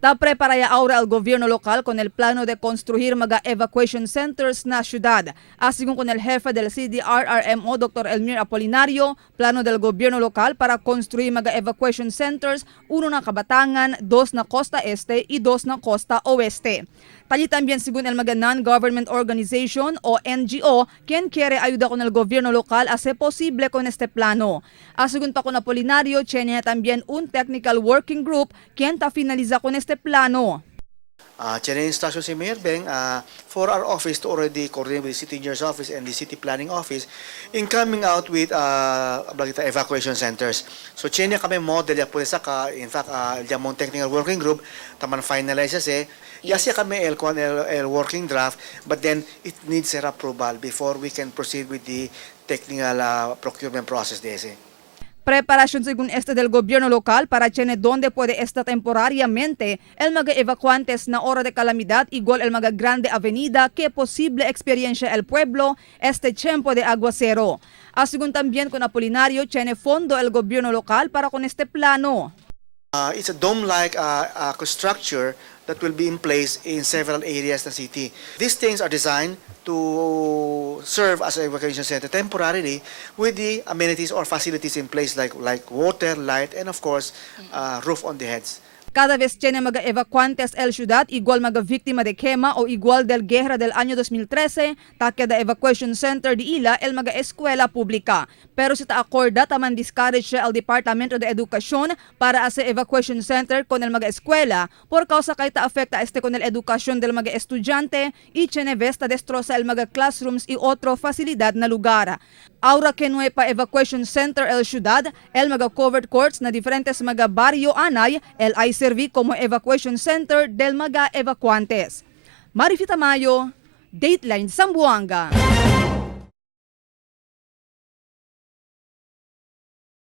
Prepara ahora el gobierno local con el plano de construir mga evacuation centers na syudad. Según con el jefe del CDRRMO, Dr. Elmir Apolinario, plano del gobierno local para construir mga evacuation centers, uno na Kabatangan, dos na Costa Este y dos na Costa Oeste. Tali también según el mga non-government organization o NGO, quien quiere ayuda con el gobierno local a ser posible con este plano. Según pa con Apolinario, tiene también un technical working group quien finaliza con este plano. Tiene instruction si Mayor Beng for our office to already coordinate with the City Engineer's Office and the City Planning Office in coming out with evacuation centers. So tiene kami model ya puede saka, in fact, el technical working group, taman finalize ya siya kami el working draft, but then it needs their approval before we can proceed with the technical procurement process de ese. Preparación según este del gobierno local para tiene donde puede estar temporariamente el mga evacuantes na hora de calamidad igual el mga grande avenida que posible experiencia el pueblo este tiempo de aguacero. Según también con Apolinario, tiene fondo el gobierno local para con este plano. It's a dome-like structure that will be in place in several areas of the city. These things are designed to serve as an evacuation center temporarily with the amenities or facilities in place like water, light, and of course, roof on the heads. Cada vez tiene mga evacuantes el ciudad igual mga víctima de quema o igual del guerra del año 2013, taque da evacuation center di ila el mga eskwela publika. Pero si ta-acorda taman discourage el Departamento de Educación para hacer evacuation center con el mga eskwela por causa kay ta-afecta este con el edukasyon del mga estudyante y tiene vesta destroza el mga classrooms y otro facilidad na lugar. Ahora que no pa evacuation center el ciudad, el mga covered courts na diferentes mga barrio anay, el ay serví como evacuation center del mga evacuantes. Marifita Mayo, Dateline Zamboanga.